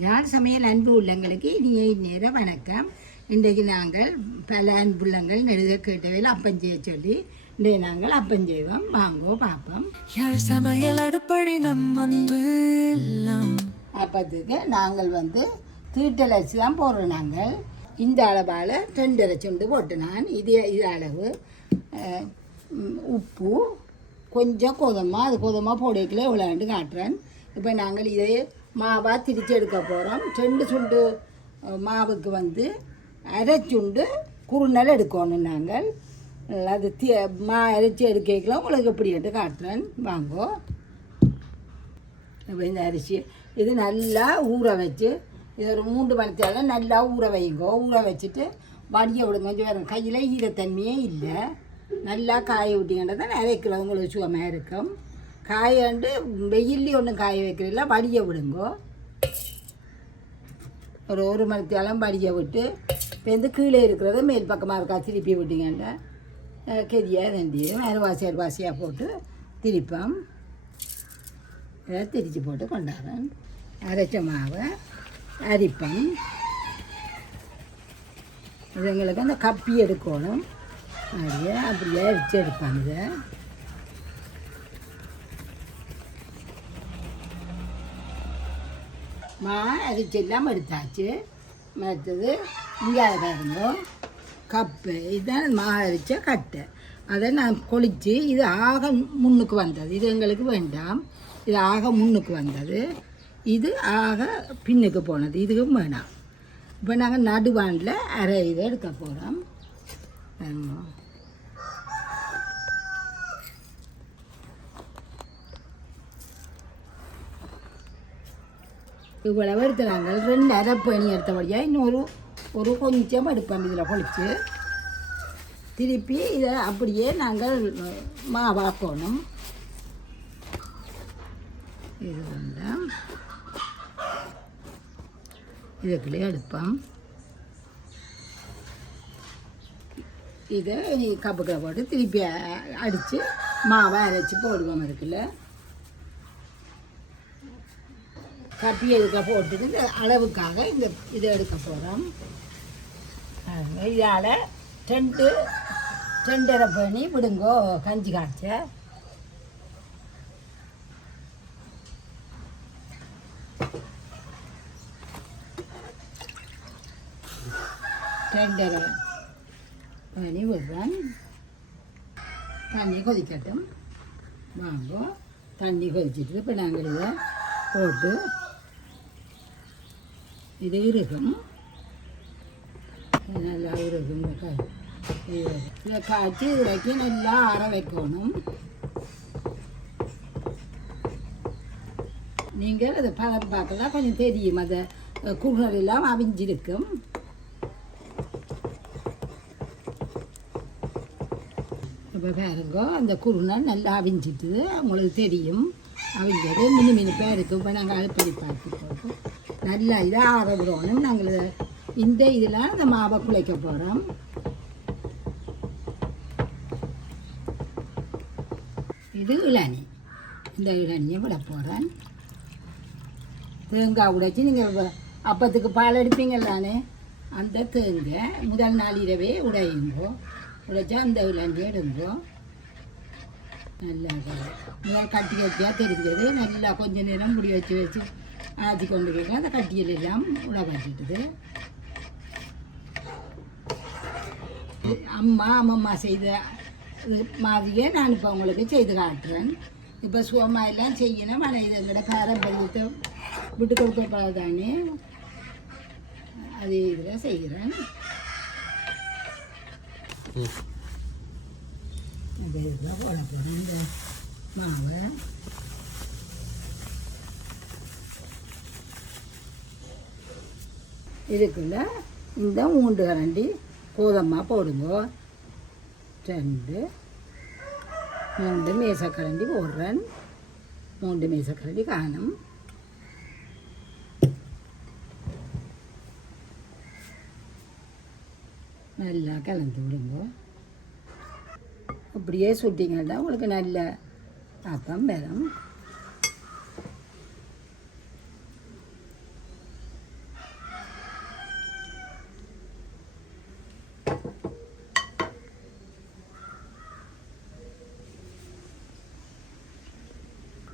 யாழ் சமையல் அன்பு உள்ளங்களுக்கு இனிய நேர வணக்கம். இன்றைக்கு நாங்கள் பல அன்புள்ளங்கள் நெடுக கேட்டவையில் அப்பம் செய்ய சொல்லி இன்றைய நாங்கள் அப்பம் செய்வோம். வாங்கோ பார்ப்போம். யாழ் சமையல் அடுப்படி அப்பத்துக்கு நாங்கள் தீட்டல் அரிசி தான் போடுறோம். நாங்கள் இந்த அளவால் 2 அரைச்சுண்டு போட்டு நான் இது அளவு உப்பு கொஞ்சம் கோதமாக அது கோதமாக போடைக்கில் விளையாண்டு காட்டுறேன். இப்போ நாங்கள் இதை மாவாக திரிச்சு எடுக்க போகிறோம். 2 சுண்டு மாவுக்கு அரைச்சுண்டு குறுநல் எடுக்கணும். நாங்கள் அது அரைச்சி எடுக்கலாம். உங்களுக்கு எப்படி எடுத்து காட்டுறேன் வாங்கோ. இப்போ இந்த அரிசி இது நல்லா ஊற வச்சு இது ஒரு 3 மணி நேரம் நல்லா ஊற வைங்கோ. ஊற வச்சுட்டு வடிய விடுங்க. கொஞ்சம் வேறு கையில் ஈரத்தன்மையே இல்லை. நல்லா காய விட்டிங்கன்னா தான் அரைக்கிறது உங்களுக்கு சுகமாக இருக்கும். காயாண்டு வெயில்லி ஒன்றும் காய வைக்கிறதில்ல, வடிய விடுங்கோ. ஒரு மணி நேரம் வடிய விட்டு இப்போ கீழே இருக்கிறத மேல் பக்கமாக இருக்கா திருப்பி விட்டிங்கன்னா கெதியாக தண்டியும் அரைவாசியாக போட்டு திரிப்போம். இதை திரிச்சு போட்டு கொண்டாடுறேன். அரைச்ச மாவை அரிப்பம். இது எங்களுக்கு அந்த கப்பி எடுக்கணும். அப்படியே அரிச்சு எடுப்பாங்க. இதை அரிச்செல்லாம் எடுத்தாச்சு. மற்றது இங்கே பாருங்க கப்பு. இதுதான் அரிச்ச கட்டை. அதை நான் கொளித்து இது ஆக முன்னுக்கு வந்தது. இது எங்களுக்கு வேண்டாம். இது ஆக முன்னுக்கு வந்தது. இது ஆக பின்னுக்கு போனது. இதுக்கும் வேணாம். இப்போ நாங்கள் நடுவாண்டில் அரை இதை எடுக்க போகிறோம். இவ்வளவு எடுத்து நாங்கள் 2 அரைப்பணி எடுத்தபடியாக இன்னொரு கொஞ்சம் எடுப்போம். இதில் பொழிச்சு திருப்பி இதை அப்படியே நாங்கள் மாவாக்கணும். இது வேண்டாம். இதுக்குள்ளே எடுப்போம். இதை கப்புக்கில் போட்டு திருப்பி அடித்து மாவை அரைச்சி போடுவோம். இருக்குல்ல கப்பி எடுக்க போட்டுட்டு இந்த அளவுக்காக இதை எடுக்க போகிறோம். இதால் 2 பண்ணி விடுங்கோ. கஞ்சி காய்ச்ச பண்ணி விடுறேன். தண்ணி கொதிக்கட்டும். வாங்கோ. தண்ணி கொதிச்சுட்டு இப்போ நாங்கள் இதை போட்டு இது இருக்கும். நல்லா இருக்கும். இதை காய்ச்சி இதைக்கு நல்லா ஆற வைக்கணும். நீங்கள் அதை பதம் பார்க்கலாம். கொஞ்சம் தெரியும். அதை குறுநெல்லாம் அவிஞ்சிருக்கும். இப்போ பாருங்க அந்த குறுநல் நல்லா அவிஞ்சிட்டு உங்களுக்கு தெரியும். அவிஞ்சது மினுமினுப்பாக இருக்கும். இப்போ நாங்கள் அடுப்படி பார்த்து போட்டு நல்லா இதாக ஆற விடணும். நாங்கள் இந்த இதில் அந்த மாவை குழைக்க போகிறோம். இது இளநி. இந்த இளநியை விட போகிறேன். தேங்காய் உடைச்சி நீங்கள் அப்பத்துக்கு பால் எடுப்பீங்களானே அந்த தேங்காய் முதல் நாள் இரவே உடையுங்கோ. உடைச்சா அந்த இளநியை எடுங்கோ. நல்லா முதல் கட்டி கட்டியாக தெரிஞ்சது. நல்லா கொஞ்சம் நேரம் முடி வச்சு ஆற்றி கொண்டு போய் அந்த கட்டியில் எல்லாம் உட கட்டிட்டுது. அம்மம்மா செய்த இது மாதிரியே நான் இப்போ உங்களுக்கு செய்து காட்டுறேன். இப்போ சுகமாக எல்லாம் செய்யணும். ஆனால் இது எங்களோட பாரம்பரியத்தை விட்டு கொடுக்கப்படாதானே அது இதில் செய்கிறேன். அந்த இதில் போட போகிறேன். இந்த மாவை இதுக்குள்ள இந்த 3 கரண்டி கோதம்மா போடுங்க. 3 மேசக்கரண்டி போடுறேன். 3 மேசக்கரண்டி காணும். நல்லா கலந்து விடுங்க. அப்படியே சுட்டிங்கன்னா உங்களுக்கு நல்ல அப்பம் வரும்.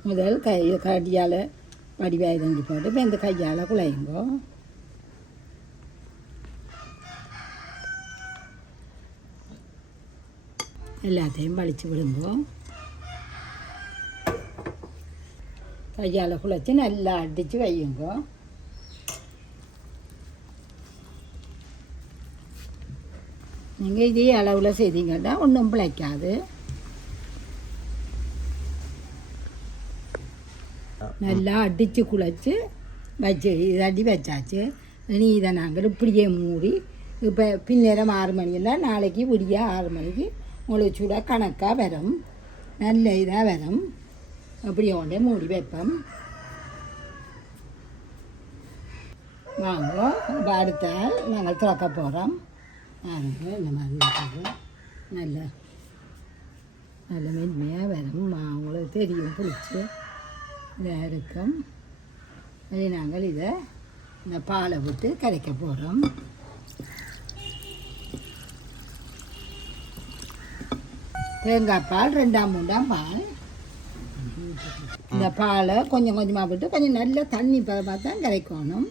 முதல் கடியால் வடிவாய் தங்கி போட்டு இப்போ இந்த கையால் குழையுங்கோ. எல்லாத்தையும் வலிச்சு விடுங்கோ. கையால் குழைச்சி நல்லா அடித்து வையுங்கோ. நீங்கள் இதே அளவில் செய்தீங்கன்னா ஒன்றும் பிழைக்காது. நல்லா அடித்து குழைச்சி வச்சு இதாட்டி வச்சாச்சு. இனி இதை நாங்கள் இப்படியே மூடி இப்போ பின்னேரம் 6 மணின்னா நாளைக்கு விடிய 6 மணிக்கு உங்களுக்கு சூடாக கணக்காக வரும், நல்ல இதாக வரும். அப்படியே கொண்டே மூடி வைப்போம். வாங்க இப்போ அடுத்தால் நாங்கள் திறக்க போகிறோம். இந்த மாதிரி இருக்குது, நல்ல நல்ல மென்மையாக வரும். உங்களுக்கு தெரியும் பிடிச்சி இதாக இருக்கும். அதே நாங்கள் இதை இந்த பாலை விட்டு கரைக்க போகிறோம். தேங்காய் பால் 2-3 பால். இந்த பாலை கொஞ்சம் கொஞ்சமாக விட்டு கொஞ்சம் நல்ல தண்ணி பதமாக தான் கரைக்கணும்.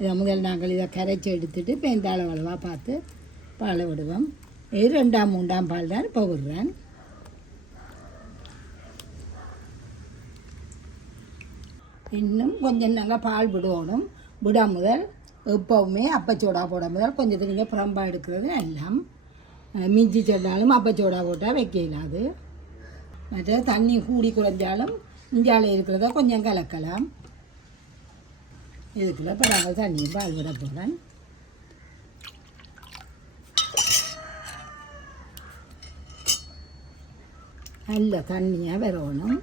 இதை முதல் நாங்கள் இதை கரைச்சி எடுத்துட்டு இப்போ இந்த அளவாக பார்த்து பாலை விடுவோம். இது 2-3 பால் தான் இப்போ விடுறேன். இன்னும் கொஞ்சம் நாங்கள் பால் விடுவோம். விட முதல் எப்போவுமே அப்பச்சோடா போட முதல் கொஞ்சம் நீங்கள் புறம்பாக எடுக்கிறது எல்லாம் மிஞ்சி சொன்னாலும் அப்பச்சோடா போட்டால் வைக்கலாது. மற்ற தண்ணி கூடி குறைஞ்சாலும் இஞ்சால இருக்கிறத கொஞ்சம் கலக்கலாம். இதுக்குள்ள இப்போ நாங்கள் தண்ணியும் பால் விட போகிறேன். நல்ல தண்ணியாக வரணும்.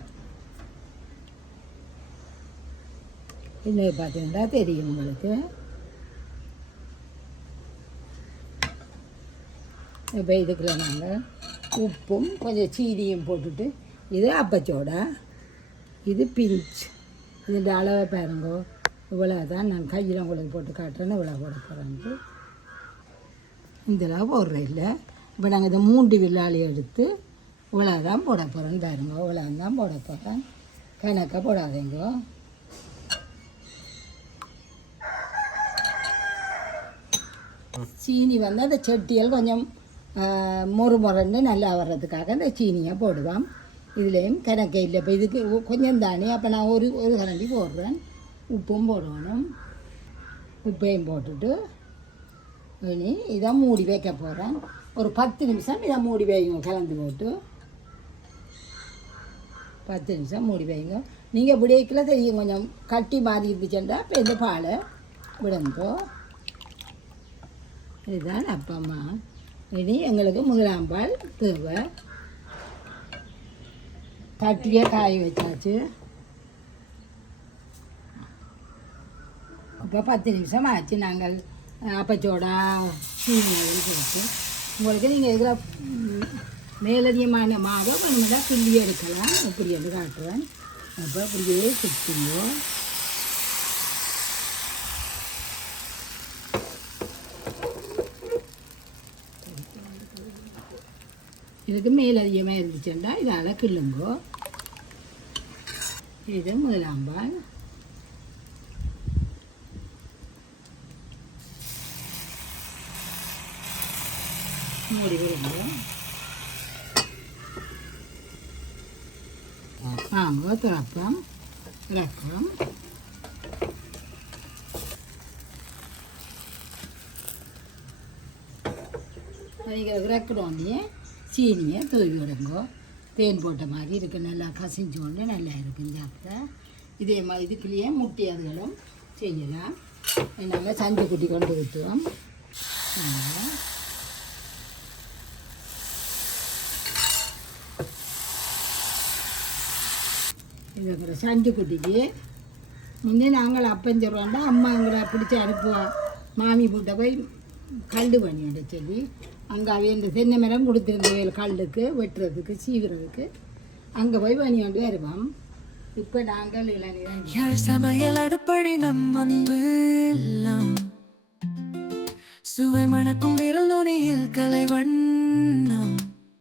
இன்னும் பார்த்தீங்கன்னா தெரியும் உங்களுக்கு. இப்போ இதுக்குள்ள நாங்கள் உப்பும் கொஞ்சம் சீனியும் போட்டுட்டு, இது அப்பச்சோடா, இது பிஞ்ச், இதுன்ற அளவை பாருங்கோ. இவ்வளோ தான் நான் கையில் உங்களுக்கு போட்டு காட்டுறேன்னு இவ்வளோ போட போகிறேன்ட்டு இதெல்லாம் போடுறேன் இல்லை. இப்போ நாங்கள் இதை 3 வில்லாளி எடுத்து இவ்வளோ தான் போட போகிறேன்னு பாருங்க. இவ்வளோ தான் போட போகிறேன், கணக்காக போடாதீங்கோ. சீனி வந்து அந்த செட்டியல் கொஞ்சம் முறுமுறன்னு நல்லா வர்றதுக்காக அந்த சீனியை போடுவோம். இதுலேயும் கணக்கே இல்லை. இப்போ இதுக்கு கொஞ்சம் தானே, அப்போ நான் ஒரு கரண்டி போடுறேன். உப்பும் போடணும். உப்பையும் போட்டுட்டு இனி இதை மூடி வைக்க போகிறேன். ஒரு 10 நிமிஷம் இதை மூடி வைங்க. கலந்து போட்டு 10 நிமிஷம் மூடி வைங்க. நீங்கள் விடைக்கில் தெரியும் கொஞ்சம் கட்டி மாறி இருந்துச்சுன்னா இப்போ இந்த பாலை விடுங்கோ. இதுதான் அப்பம்மா. இனி எங்களுக்கு 1ஆம் பால் தேவை. தட்டியே காய வச்சாச்சு. இப்போ 10 நிமிஷம் ஆச்சு. நாங்கள் அப்பச்சோடா சீனி போட்டு உங்களுக்கு நீங்கள் இதில் மேலதிகமான மாவை வேணுமெண்டா கிள்ளி எடுக்கலாம். இப்படி வந்து காட்டுவேன். அப்போ இப்படியே சுற்றிங்கோ. இதுக்கு மேலதிகமாக இருந்துச்சுன்னா இதால் கிள்ளுங்கோ. இது 1ஆம் பால். மூடி விடுங்க. வாங்க திறப்போம். இறக்கம். நீங்கள் இறக்கணுன்னே சீனியை தூவி விடுங்கோ. தேன் போட்ட மாதிரி இருக்கு, நல்லா கசிஞ்சு கொண்டு நல்லா இருக்கும் சாப்பிட்டா. இதே மாதிரி இதுக்குள்ளேயே முட்டை அதுகளும் செய்யலாம். நாங்கள் சஞ்சு குட்டி கொண்டு ஊற்றுவோம். இதுக்கிற சஞ்சு குட்டிக்கு முன்னே நாங்கள் அப்பஞ்சருவாண்டா அம்மாங்கிற பிடிச்சி அனுப்புவா. மாமி பூட்ட போய் கல் பண்ணிவிட சொல்லி அங்கே இந்த தென்னை மரம் கொடுத்துருந்த கல்லுக்கு வெட்டுறதுக்கு சீவுறதுக்கு அங்கே போய் பண்ணியாண்டு வருவோம். இப்போ நாங்கள் இளநீர் சமையல் அடுப்படி நம்ம சுவை மணக்கும் விரல் நுனியில் கலைவண்ண